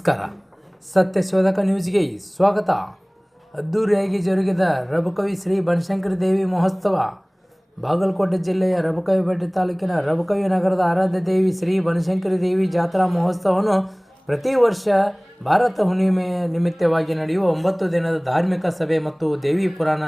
ನಮಸ್ಕಾರ. ಸತ್ಯಶೋಧಕ ನ್ಯೂಸ್ಗೆ ಸ್ವಾಗತ. ಅದ್ದೂರಿಯಾಗಿ ಜರುಗಿದ ರಬಕವಿ ಶ್ರೀ ಬನಶಂಕರಿ ದೇವಿ ಮಹೋತ್ಸವ. ಬಾಗಲಕೋಟೆ ಜಿಲ್ಲೆಯ ರಬಕವಿಬೆಟ್ಟ ತಾಲೂಕಿನ ರಬಕವಿ ನಗರದ ಆರಾಧ್ಯ ದೇವಿ ಶ್ರೀ ಬನಶಂಕರಿ ದೇವಿ ಜಾತ್ರಾ ಮಹೋತ್ಸವವನ್ನು ಪ್ರತಿ ವರ್ಷ ಭಾರತ ಹುಣ್ಣಿಮೆಯ ನಿಮಿತ್ತವಾಗಿ ನಡೆಯುವ 9 ದಿನದ ಧಾರ್ಮಿಕ ಸಭೆ ಮತ್ತು ದೇವಿ ಪುರಾಣ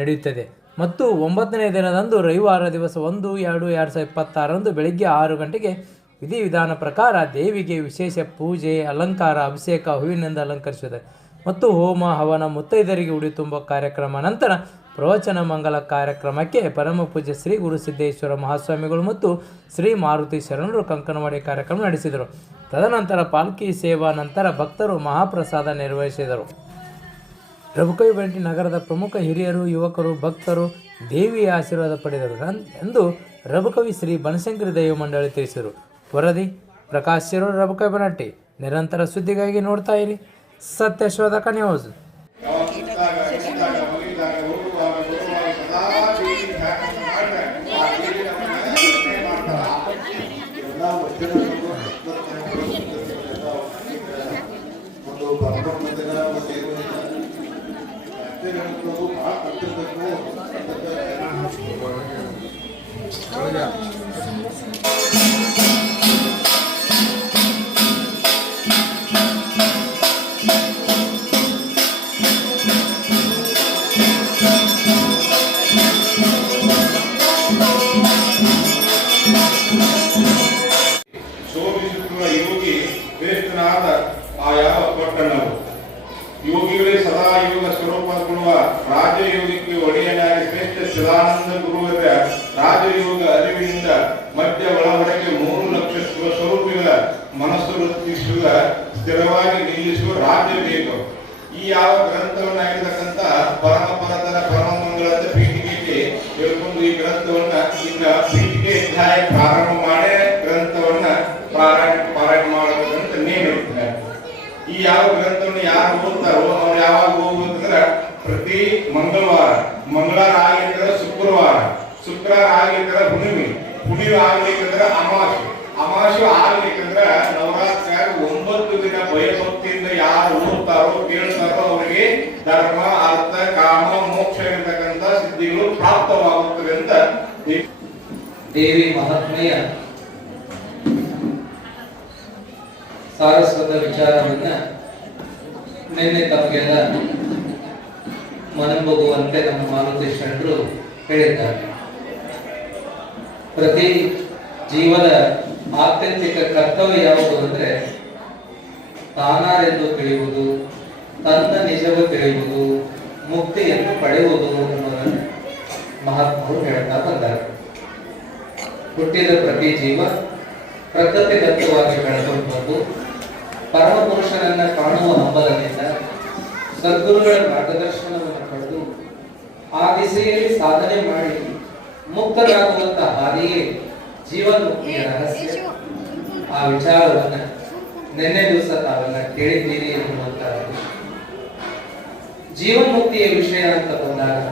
ನಡೆಯುತ್ತದೆ ಮತ್ತು 9ನೇ ದಿನದಂದು ರವಿವಾರ ದಿವಸ 1/2/2026 ಬೆಳಗ್ಗೆ 6 ಗಂಟೆಗೆ ವಿಧಿವಿಧಾನ ಪ್ರಕಾರ ದೇವಿಗೆ ವಿಶೇಷ ಪೂಜೆ, ಅಲಂಕಾರ, ಅಭಿಷೇಕ, ಹೂವಿನಿಂದ ಅಲಂಕರಿಸುತ್ತದೆ ಮತ್ತು ಹೋಮ, ಹವನ, ಮುತ್ತೈದರಿಗೆ ಉಡಿ ತುಂಬುವ ಕಾರ್ಯಕ್ರಮ. ನಂತರ ಪ್ರವಚನ ಮಂಗಲ ಕಾರ್ಯಕ್ರಮಕ್ಕೆ ಪರಮ ಪೂಜ್ಯ ಶ್ರೀ ಗುರುಸಿದ್ದೇಶ್ವರ ಮಹಾಸ್ವಾಮಿಗಳು ಮತ್ತು ಶ್ರೀ ಮಾರುತಿ ಶರಣರು ಕಂಕಣವಾಡಿ ಕಾರ್ಯಕ್ರಮ ನಡೆಸಿದರು. ತದನಂತರ ಪಾಲ್ಕಿ ಸೇವಾ ನಂತರ ಭಕ್ತರು ಮಹಾಪ್ರಸಾದ ನಿರ್ವಹಿಸಿದರು. ರಬಕವಿಬೆಟ್ಟ ನಗರದ ಪ್ರಮುಖ ಹಿರಿಯರು, ಯುವಕರು, ಭಕ್ತರು ದೇವಿಯ ಆಶೀರ್ವಾದ ಪಡೆದರು ಎಂದು ರಬಕವಿ ಶ್ರೀ ಬನಶಂಕರಿ ದೇವಿ ಮಂಡಳಿ ತಿಳಿಸಿದರು. ವರದಿ ಪ್ರಕಾಶ್ ಶಿರೋಳ್, ರಬಕವಿಬೆಟ್ಟ. ನಿರಂತರ ಸುದ್ದಿಗಾಗಿ ನೋಡ್ತಾ ಇರಿ ಸತ್ಯಶೋಧಕ ನ್ಯೂಸ್. ಶೋಭಿಸುತ್ತಿರುವ ಯೋಗಿ ಶ್ರೇಷ್ಠನಾದ ಆ ಯಾವ ಪಟ್ಟಣವು ಯೋಗಿಗಳೇ ಸದಾ ಯೋಗ ಸ್ವರೂಪ ಕೊಡುವ ರಾಜಯೋಗಕ್ಕೆ ಒಡೆಯನಾಗಿ ಶ್ರೇಷ್ಠ ಸದಾನಂದ ಗುರುವರ ರಾಜಯೋಗ ಅರಿವಿನಿಂದ ಮಧ್ಯ ಒಳಗಡೆಗೆ 3 ಲಕ್ಷ ಸ್ವರೂಪಿಗಳ ಮನಸ್ಸು ವೃತ್ತಿಸುವ ಸ್ಥಿರವಾಗಿ ನಿಲ್ಲಿಸುವ ರಾಜ್ಯ ಬೇಕು. ಈ ಯಾವ ಗ್ರಂಥವನ್ನಾಗಿರ್ತಕ್ಕಂಥ ಪರಮಪರತರ ಪರಮಮಂಗಳದ ಪೀಠಿಕೆಗೆ ಹೇಳ್ಕೊಂಡು ಈ ಗ್ರಂಥವನ್ನ ಈಗ ಪೀಠಿಕೆ ಅಧ್ಯಾಯ ಪ್ರಾರಂಭ ಮಾಡೇ ಗ್ರಂಥವನ್ನ ಪಾರಾಯಣ ಮಾಡಬೇಕಂತ ನೇಮಿರ್ತಾರೆ. ಈ ಯಾವ ಗ್ರಂಥವನ್ನು ಯಾರು ಓದ್ತಾರೋ ಅವ್ರು ಯಾವಾಗ ಹೋಗುತ್ತಂದ್ರೆ ಪ್ರತಿ ಮಂಗಳವಾರ ಆಗಿರ್ತದೆ, ಶುಕ್ರವಾರ ಆಗಿರ್ತದೆ, ಹುಣ್ಣಿಮೆ ಆಗ್ಬೇಕಂದ್ರೆ ಅಮಾವಾಸ್ಯೆ ಆಗ್ಬೇಕಂದ್ರೆ ನವರಾತ್ರಿ 9 ದಿನ ಭಯಭಕ್ತಿಯಿಂದ ಯಾರು ಓದ್ತಾರೋ ಕೇಳ್ತಾರೋ ಅವರಿಗೆ ಧರ್ಮ, ಅರ್ಥ, ಕಾಮ, ಮೋಕ್ಷ ಇರತಕ್ಕಂಥ ಸಿದ್ಧಿಗಳು ಪ್ರಾಪ್ತವಾಗುತ್ತವೆ ಅಂತ ದೇವಿ ಮಹಾತ್ಮೆಯ ಸಾರಸ್ವತ ವಿಚಾರವನ್ನ ನಿನ್ನೆ ತಮಗೆಲ್ಲ ಮನಂಬುಗುವಂತೆ ನಮ್ಮ ಮಾರುತಿ ಶರಣರು ಹೇಳಿದ್ದಾರೆ. ಪ್ರತಿ ಜೀವದ ಆತ್ಯಂತಿಕ ಕರ್ತವ್ಯ ಯಾವುದು ಅಂದ್ರೆ ತಾನಾರೆಂದು ತಿಳಿಯುವುದು, ತನ್ನ ನಿಜವು ತಿಳಿಯುವುದು, ಮುಕ್ತಿಯನ್ನು ಪಡೆಯುವುದು ಎನ್ನುವುದನ್ನು ಮಹಾತ್ಮರು ಹೇಳ್ತಾ ಬಂದ್ದಾರೆ. ಹುಟ್ಟಿದ ಪ್ರತಿ ಜೀವ ಪ್ರಕೃತಿದತ್ತವಾಗಿ ಬೆಳೆದುಕೊಂಡು ಬಂದು ಪರಮ ಪುರುಷನನ್ನ ಕಾಣುವ ಹಂಬಲದಿಂದ ಸದ್ಗುರುಗಳ ಮಾರ್ಗದರ್ಶನವನ್ನು ಪಡೆದು ಆ ದಿಸೆಯಲ್ಲಿ ಸಾಧನೆ ಮಾಡಿ ಮುಕ್ತರಾಗುವಂತ ಹಾದಿಯೇ ಜೀವನ್ಮುಕ್ತಿಯ ರಹಸ್ಯ. ಆ ವಿಚಾರವನ್ನ ನಿನ್ನೆ ದಿವಸ ತಾವೆಲ್ಲ ಕೇಳಿದ್ದೀರಿ ಎನ್ನುವಂತ ಜೀವನ್ಮುಕ್ತಿಯ ವಿಷಯ ಅಂತ ಬಂದಾಗ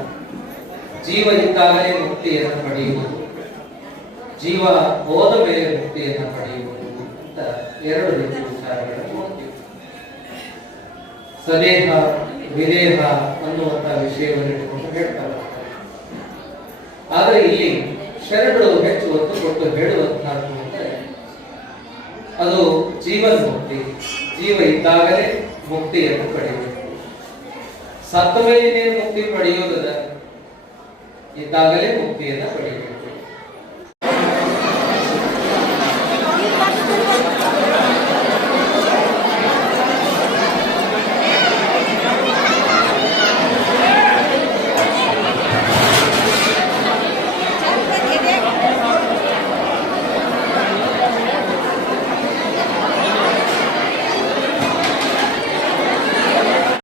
ಜೀವ ಇದ್ದಾಗಲೇ ಮುಕ್ತಿಯನ್ನು ಪಡೆಯುವುದು, ಜೀವ ಹೋದ ಮೇಲೆ ಮುಕ್ತಿಯನ್ನು ಪಡೆಯುವುದು ಅಂತ 2 ರೀತಿ ವಿಚಾರಗಳನ್ನು ನೋಡ್ತೀವಿ. ಸದೇಹ ವಿದೇಹ ಅನ್ನುವಂತ ವಿಷಯವನ್ನು ಇಟ್ಟುಕೊಂಡು ಹೇಳ್ತಾ ಬರ್ತಾರೆ. ಆದ್ರೆ ಇಲ್ಲಿ ಶರಣರು ಹೆಚ್ಚು ಒತ್ತು ಕೊಟ್ಟು ಹೇಳುವಂತಹದ್ದು ಅಂದರೆ ಅದು ಜೀವನ್ಮುಕ್ತಿ. ಜೀವ ಇದ್ದಾಗಲೇ ಮುಕ್ತಿಯನ್ನು ಪಡೆಯಬೇಕು. ಸತ್ತ ಮೇಲೆ ಮುಕ್ತಿ ಪಡೆಯುವುದಲ್ಲ, ಇದ್ದಾಗಲೇ ಮುಕ್ತಿಯನ್ನು ಪಡೆಯಬೇಕು.